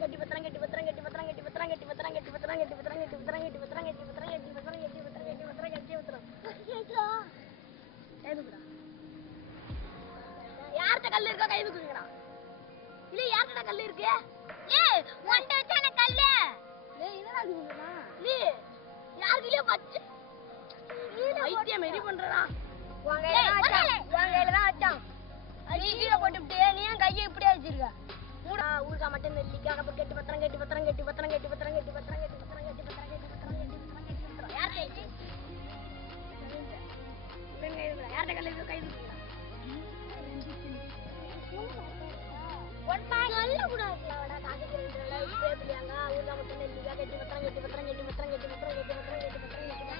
கட்டி பத்திரம் கட்டி பத்திரம் கட்டி பத்திரம் கட்டி பத்திரம் கட்டி பத்திரம் கட்டி பத்திரம் கட்டி பத்திரம் கட்டி பத்திரம் கட்டி பத்திரம் கட்டி பத்திரம் கட்டி பத்திரம் கட்டி பத்திரம் கட்டி பத்திரம் கட்டி பத்திரம் கை தூக்குடா. யார்கிட்ட கல் இருக்கா கை தூக்குங்கடா. இல்ல யார்கிட்ட கல் இருக்கு? ஏய் ஒண்ட வச்சானே கல்லு. ஏய் என்னடா தூக்குறா? நீ யார்கிட்டயே பச்சை ஐடியா மேரி பண்றடா. உன் கையில தான் வச்சான். நீ கீழே போட்டுவிட்டு நீ ஏன் கையை இப்படியே வச்சிருக்க? ஊருக்கா மட்டும் நெல்லிக்காக கட்டி பத்திரம் கட்டி பத்திரம் கட்டி பத்திரம் கட்டி பத்திரம் கட்டி பத்திரம் கட்டி பத்திரம் கட்டி பத்திரம் கட்டி பத்திரம் கட்டி பத்திரம் கட்டி பத்திரம் யார் கை யார்கிட்ட கல்ல கை தூக்குறா? நல்ல கூட இருக்கலாம்டா. காசு கேட்கறதுல இப்பவே பிள்ளைங்க ஊருக்கா மட்டும் நெல்லிக்காக கட்டி பத்திரம் கட்டி பத்திரம் கட்டி பத்திரம் கட்டி பத்திரம் கட்டி பத்திரம் கட்டி பத்திரம் கட்டி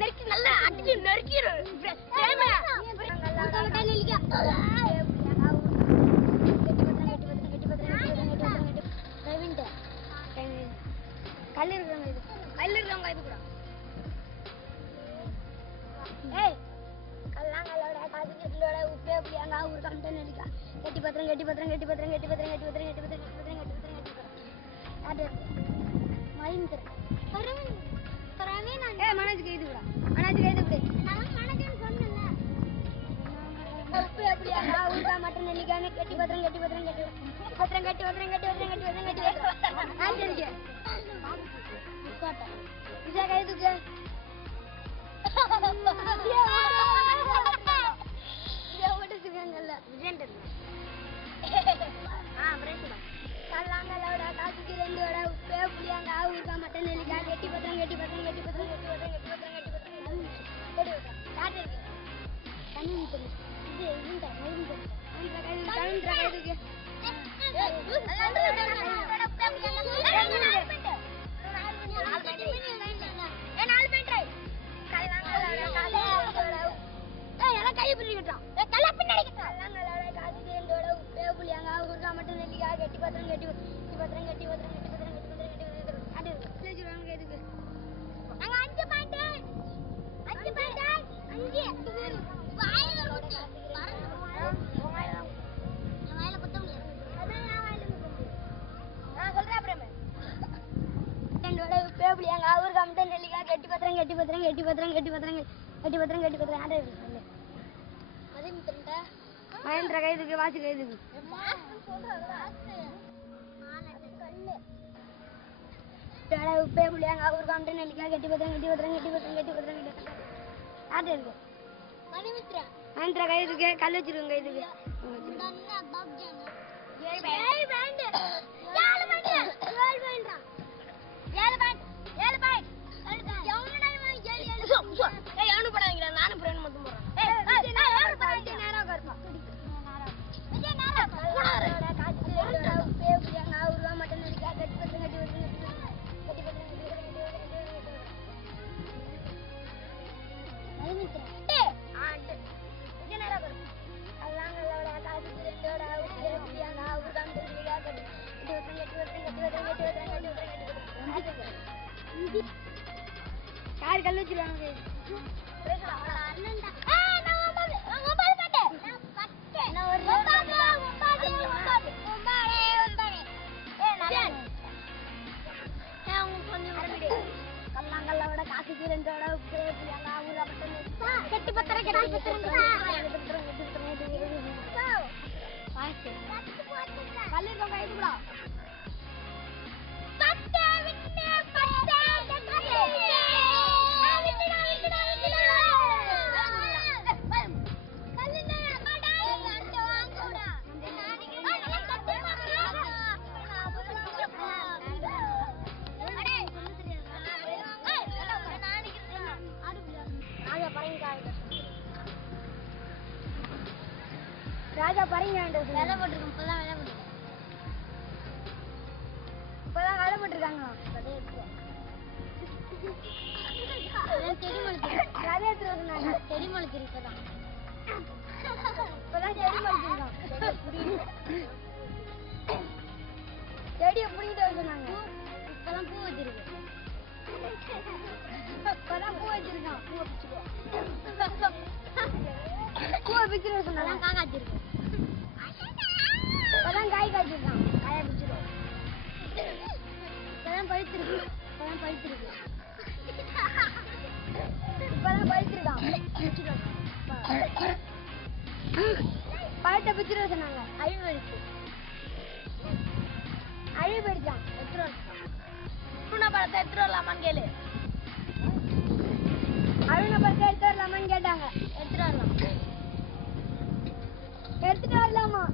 நெருக்கி நல்லா அடிச்சு நெருக்கிரு. கல் இருக்கிறவங்க இது கல் இருக்கிறவங்க இது கூட ஏய் கல்லாங்கல்லோட காசு கட்டிலோட உப்பே புளியாங்க ஊர் கம்ட்ட நெல்லிக்கா கட்டி பத்திரம் கட்டி பத்திரம் கட்டி பத்திரம் கட்டி பத்திரம் கட்டி பத்திரம் கட்டி பத்திரம் கட்டி பத்திரம் கட்டி பத்திரம் கட்டி பத்திரம் அது மயிந்திர பரவே நான் ஏய் மனோஜ் கைது கூட மனோஜ் கைது கூட நான் மனோஜ்னு சொன்னேன்ல உப்பே புளியாங்க ஊர் மட்டும் நெல்லிக்கா கட்டி பத்திரம் கட்டி பத்திரம் கட்டி பத்திரம் கட்டி பத்திரம் கட்டி பத்திரம் கட்டி பத்திரம் கட்டி பத்திரம் நான் தெரிஞ்சே விஜயா கைதுக்கு கல்லாங்கல்லோட காசுக்கு ரெண்டோட உப்பே புளியாங்க ஊருக்கா மட்டும் நெல்லிக்கா கட்டி பத்திரம் கட்டி பத்திரம் கட்டி பத்திரம் கட்டி பத்திரம் கட்டி பத்திரம் கட்டி பத்திரம் யாரு இருக்கு கண்ணு இது இந்த கைதுக்கு கை பிடிக்கிட்டான் கல்ல பின்னாடி உப்பே புளியாங்க ஊருக்கா மட்டும் நெல்லிக்கா கட்டி பத்திரம் கட்டி பத்திரம் கட்டி பத்திரம் கட்டி பத்திரம் கட்டி பத்திரம் கட்டி பத்திரம் எதுக்கு நாங்க 5 பாயிண்ட் 5 வாயில ஊத்தி வாயில குத்த முடியாது அதான் நான் வாயில குத்த முடியாது நான் சொல்றேன் பிரேமே ரெண்டோட உப்பே புளியாங்க ஊருக்கா மட்டும் நெல்லிக்கா கட்டி பத்திரம் கட்டி பத்திரம் கட்டி பத்திரம் கட்டி பத்திரம் கட்டி பத்திரம் கட்டி பத்திரம் யாரே சொல்லு அதே மித்ரண்டா மகேந்திர கைதுக்கு வாசி கைதுக்கு உப்பே புளியாங்க ஊருக்கு அம்ட்டு நெல்லிக்கா கட்டி பத்திரம் கட்டி பத்திரம் கட்டி பத்திரம் கட்டி பத்திரம் கட்டி யார்கிட்ட இருக்கு மகேந்திர கைதுக்கு கல் வச்சிருக்கோங்க கைதுக்கு நானும் ஃப்ரெண்ட் மட்டும் போறேன் மட்டும் நெல்லிக்கா கட்டி பத்திரம் கட்டி கல்லாங்கல்லோட காசுக்கு ரெண்டோட உப்பே புளியாங்க ஊருக்கா மட்டும் நெல்லிக்கா கட்டி பத்திரம் கட்டி பத்திரம் கட்டி பத்திரம் கட்டி பத்திரம் கட்டி பத்திரம் யாரு கல் வச்சிருக்காங்க கல்லாங்கல்லோட காசுக்கு ரெண்டோட உப்பே புளியாங்க ஊருக்கா மட்டும் கட்டி பத்திரம் கட்டி கல் இருக்கவங்க இது கூட ராஜா பறங்க வேலை போட்டிருக்கோம். இப்பதான் வேலை போட்டிருக்கோம். இப்பதான் வேலை போட்டிருக்காங்க. செடி முளைச்சிருக்கு. ராஜா எடுத்துருக்காங்க. செடி முளைச்சிருக்கு. இப்பதான் செடி முளைச்சிருக்கான். செடியை பிடிக்கிட்டு வர சொன்னாங்க. இப்பதான் பூ வச்சிருக்கு. இப்பதான் பூ வச்சிருக்கான். பூவை பிச்சிருக்க சொன்னாங்க. காய் காய்ச்சிருக்கு. இப்பதான் காய் காய்ச்சிருக்கான். காயை பிச்சிருக்கோம். இப்பதான் பழுத்திருக்கு. இப்பதான் பழுத்திருக்கு. இப்பதான் பழுத்திருக்கான். பழத்தை பிச்சிருக்க சொன்னாங்க. அழிவு போயிடுச்சு. அழிவு போயிடுச்சான். அருணா பழத்தை எடுத்துட்டு வரலாமான்னு கேளு. அருணா பழத்தை எடுத்து வரலாமான்னு கேட்டாங்க. எடுத்துட்டு வரலாம். எடுத்துட்டு வரலாமா?